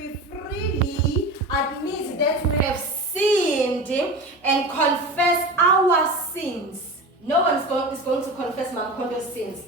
we freely admit that we have sinned and confess our sins, no one is going to confess Mkhonto's sins.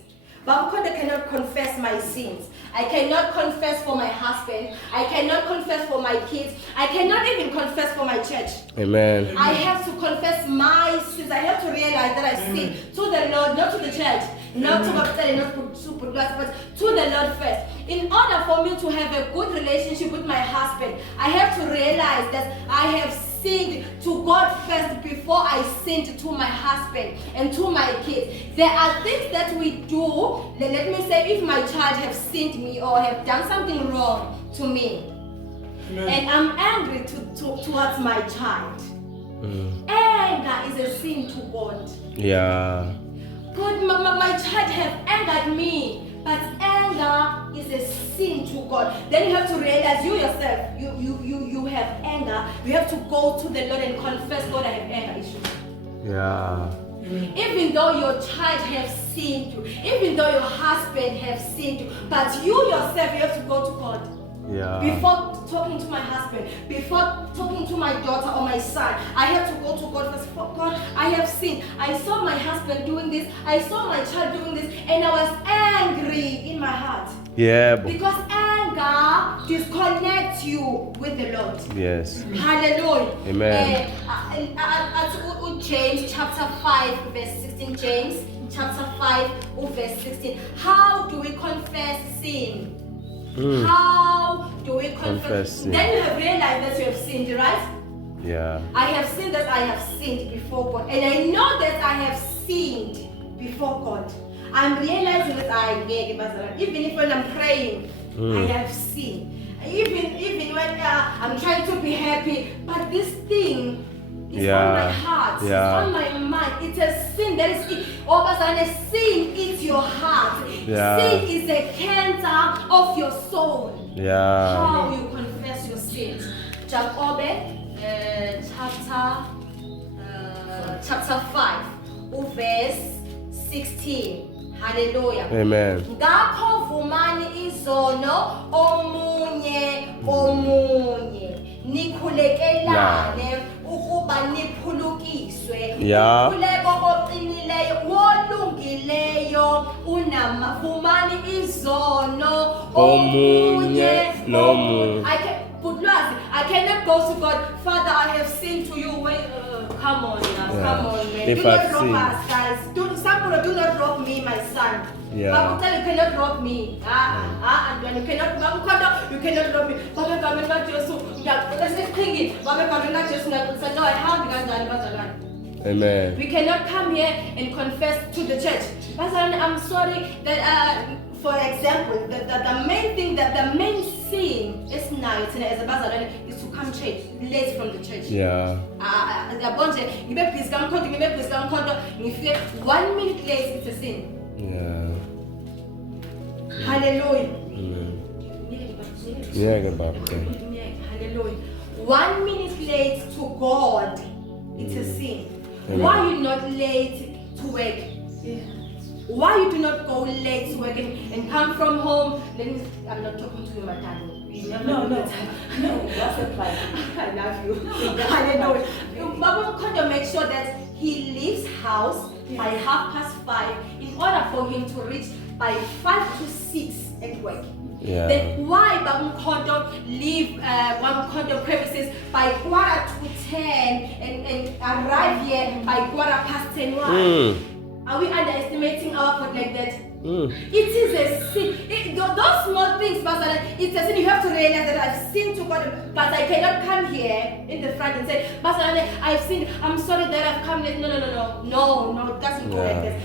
Mkhonto cannot confess my sins. I cannot confess for my husband. I cannot confess for my kids. I cannot even confess for my church. Amen. I have to confess my sins. I have to realize that I sin to the Lord, not to the church, not to Baptist, not to Putlas, but to the Lord first. In order for me to have a good relationship with my husband, I have to realize that I have sinned to God first before I sinned to my husband and to my kids. There are things that we do. Let me say, if my child have sinned me or have done something wrong to me, and I'm angry towards my child. Anger is a sin to God. Yeah. God, my child have angered me, but anger is a sin to God. Then you have to realize you yourself, you have anger. You have to go to the Lord and confess, Lord, I have anger issues. Yeah. Even though your child have sinned you, even though your husband have sinned you, but you yourself, you have to go to God. Yeah. Before talking to my husband, before talking to my daughter or my son, I have to go to God first. God, I have sinned. I saw my husband doing this. I saw my child doing this, and I was angry in my heart. Yeah. Because anger disconnects you with the Lord. Yes. Hallelujah. Amen. James chapter 5 verse 16. James chapter 5 verse 16. How do we confess sin? How do we confess sin? Then you have realized that you have sinned, right? Yeah. I have sinned that I have sinned before God. And I know that I have sinned before God. I'm realizing that even if when I'm praying, I have sinned. Even when I'm trying to be happy, but this thing is on my heart, it's on my mind. It's a sin that is sin is your heart. Sin is a cancer of your soul. Yeah. How you confess your sins. Jacob chapter 5 verse 16. Hallelujah. Amen. Ngakho vumani izono omunye nikhulekelane ukuba niphulukiswe. Ukhuleko oqinileyo wolungileyo unama vumani izono omunye nomunye. I cannot go to God, Father, I have sinned to you. Come on now, come on, man. If do not rob us, guys. Somebody do not rob me, my son. Bible tell you cannot rob me. And you cannot, you cannot rob me. Amen. We cannot come here and confess to the church. I'm sorry that, for example, the main thing, the main sin is now is to come late from the church. Yeah. 1 minute late, it's a sin. Yeah. Hallelujah. Hallelujah. 1 minute late to God, it's a sin. Why are you not late to work? Why you do not go late to work and come from home? I'm not talking to you, my dad. No, that's a fine. I love you. Hallelujah. Mkhonto make sure that he leaves house by 5:30 in order for him to reach by 5 to 6 at work. Yeah. Then why Mkhonto leave Mkhonto premises by 9:45 and arrive here by 10:15? Are we underestimating our God like that? It is a sin. Those small things, Pastor, it's a sin. You have to realize that I've sinned to God, but I cannot come here in the front and say, Pastor, I've sinned. I'm sorry that I've come late. No, it doesn't go like that.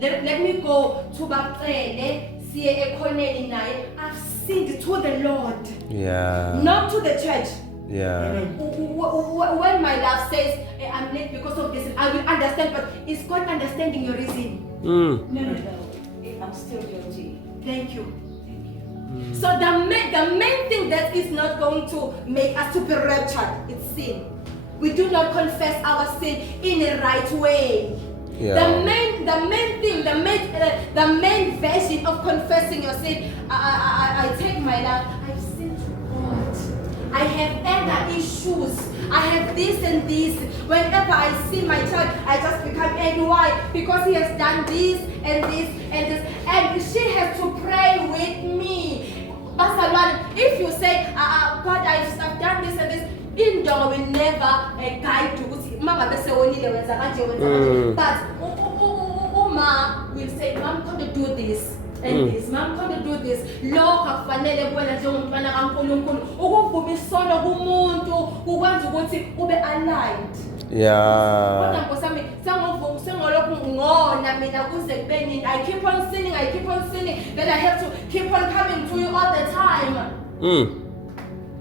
Let me go to Baptist. I've sinned to the Lord. Yeah. Not to the church. Yeah. When my love says I'm late because of this, I will understand, but is God understanding your reason? No. I'm still guilty. Thank you. So the main thing that is not going to make us to be raptured, it's sin. We do not confess our sin in a right way. Yeah. The main version of confessing your sin, I take my life. I've sinned to God. I have anger issues. I have this and this. Whenever I see my child, I just become angry. Why? Because he has done this and this and this. And she has to pray with me. If you say, God, I've done this and this, Indonga will never guide you. But Uma will say, Mom, come to do this. And this, Mom, come to do this. Lokho kufanele kuwena njengomntwana kaNkulunkulu ukuvumisana kumuntu ukwenza ukuthi ube aligned. Yeah. Kodwa nkosami sengolokhu ngona mina kuze kubeni I keep on sinning, that I have to keep on coming to you all the time.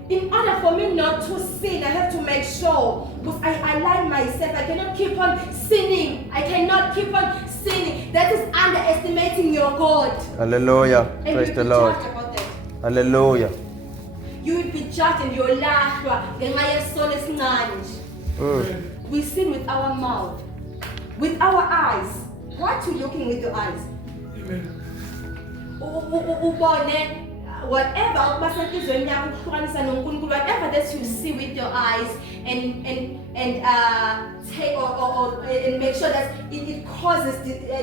In order for me not to sin, I have to make sure, because I align myself. I cannot keep on sinning. That is underestimating your God. Hallelujah. And Praise you'll the be Lord. judged about that. Hallelujah. You will be judged and your life. We sin with our mouth, with our eyes. What you looking with your eyes? Whatever that you see with your eyes and take or make sure that it causes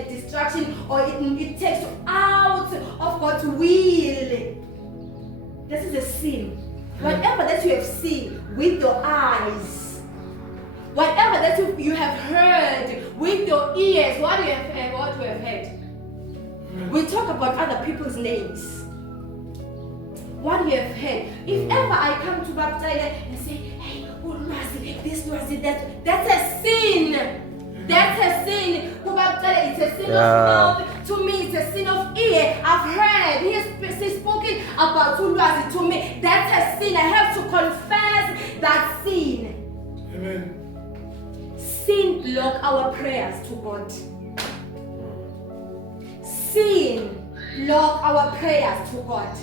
distraction or it takes you out of God's will. This is a sin. Whatever that you have seen with your eyes, whatever that you have heard with your ears, what you have heard. We talk about other people's names. What we have heard. If ever I come to Baptile and say, hey, this was it, that's a sin. That's a sin. It's a sin of mouth. To me, it's a sin of ear. I've heard. He's spoken about to me. That's a sin. I have to confess that sin. Amen. Sin block our prayers to God. Sin block our prayers to God.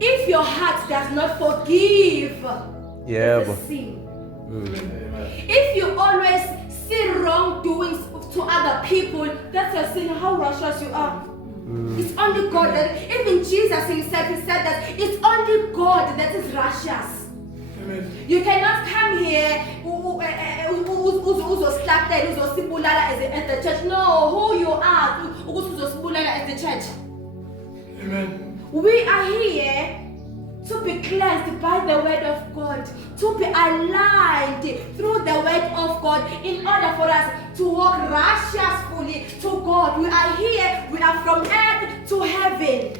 If your heart does not forgive, it's a sin. If you always see wrongdoings to other people, that's a sin. How righteous you are. It's only God that, even Jesus himself, he said that it's only God that is righteous. You cannot come here at the church. No, who you are at the church. Amen. We are here to be cleansed by the word of God, to be aligned through the word of God in order for us to walk righteously to God. We are here, we are from earth to heaven.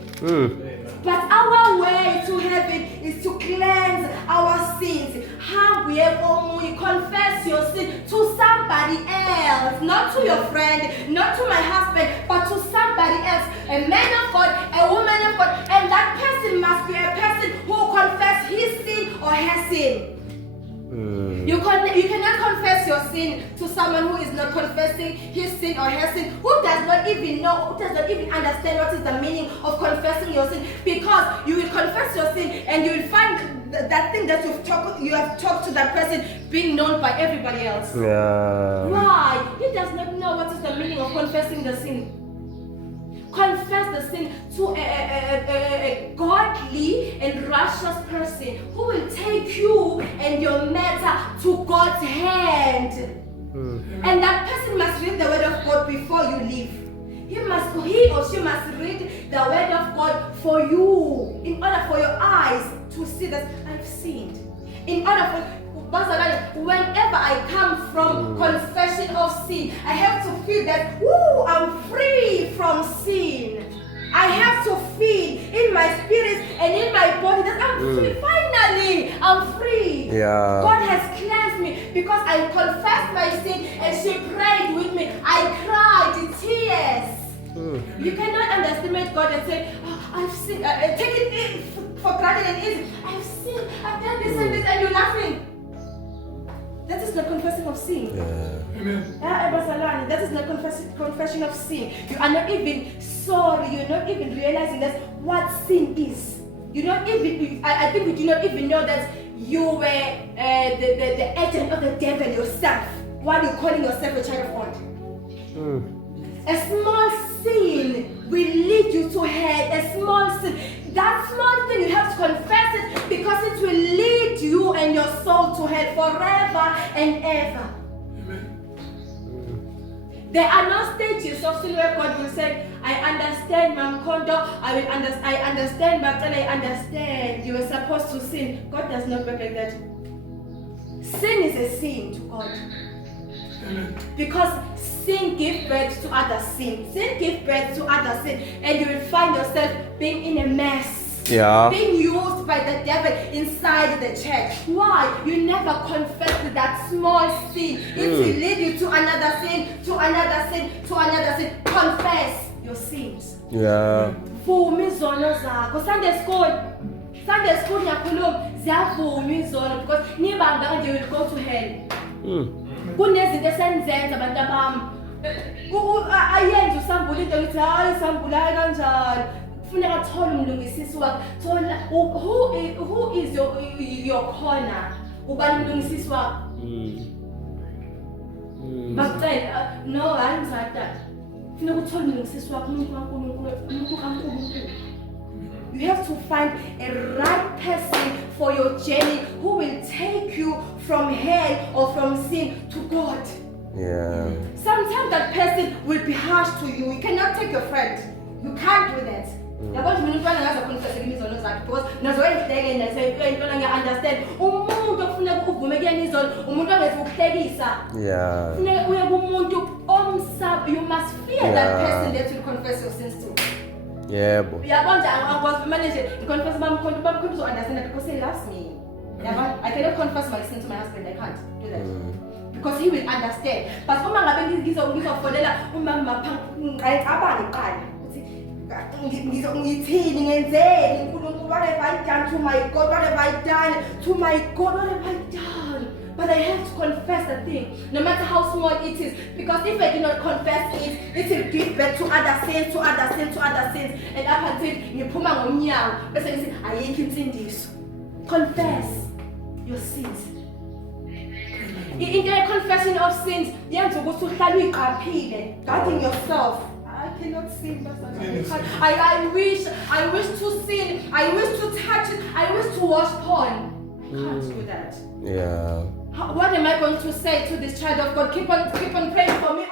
But our way to heaven is to cleanse our sins. How we confess your sin to somebody else, not to your friend, not to my husband, but to somebody else, a man of God, a woman of God, and that person must be a person who confesses his sin or her sin. You cannot confess your sin to someone who is not confessing his sin or her sin, who does not even know, who does not even understand what is the meaning of confessing your sin. Because you will confess your sin and you will find that thing that you have talked to that person being known by everybody else. Why? He does not know what is the meaning of confessing the sin. Confess the sin to a godly and righteous person who will take you and your matter to God's hand. And that person must read the word of God before you leave. He or she must read the word of God for you in order for your eyes to see that I've sinned. In order for whenever I come from confession of sin, I have to feel that, I'm free from sin. I have to feel in my spirit and in my body that I'm free. Finally, I'm free. God has cleansed me because I confessed my sin and she prayed with me. I cried tears. You cannot underestimate God and say, I've sinned. Take it for granted and easy. I've sinned. I've done this and this, and you're laughing. That is not confessing of sin. Amen. That is not confession of sin. You are not even sorry. You're not even realizing that's what sin is. You don't even. I think you do not even know that you were the agent of the devil yourself while you're calling yourself a child of God. A small sin will lead you to hell. A small sin. That small to hell forever and ever. Amen. There are no stages of sin where God will say, I understand, Mkhonto, I understand, but I understand you were supposed to sin. God does not work like that. Sin is a sin to God. Amen. Because sin gives birth to other sin. Sin gives birth to other sin. And you will find yourself being in a mess. Yeah. Being used by the devil inside the church. Why? You never confessed that small sin. It will lead you to another sin, to another sin, to another sin. Confess your sins. Yeah. Vuma izono zakho. Sunday school ngiyakhuluma ziyavuma izono because nibanga nje will go to hell. Kunezinto esenzenza abantu abami. Ayenza usambula into ukuthi hayi sambula kanjani. Kufuneka thola umlungisisi wakho. Thola who is your corner. Ubani umlungisisi wakho? Bacela no ayizata. Kufuneka uthola umlungisisi wakho umuntu kaNkulunkulu. You have to find a right person for your journey who will take you from hell or from sin to God. Yeah. Sometimes that person will be harsh to you. You cannot take your friend. You can't do that. Because understand. You must fear that person that you confess your sins to. Yeah, boy. I was managing confess Mkhonto to understand that because he loves me. I cannot confess my sin to my husband. I can't do that. Because he will understand. But uma ngabe ngizofonela umama ngaqala ngithini ngenzeni uNkulunkulu what have I done to my God, what have I done to my God, what have I done? But I have to confess the thing, no matter how small it is, because if I do not confess it, it will give birth to other sins, to other sins, to other sins, and up until ngiphuma ngomnyawo bese ngithi ayikho insindiso. Confess your sins. In the confession of sins, yenza ukuthi uhlale uyiqaphile, guarding yourself. I cannot sin, I wish to sin, I wish to touch it, I wish to wash porn. I can't do that. Yeah. What am I going to say to this child of God? Keep on praying for me.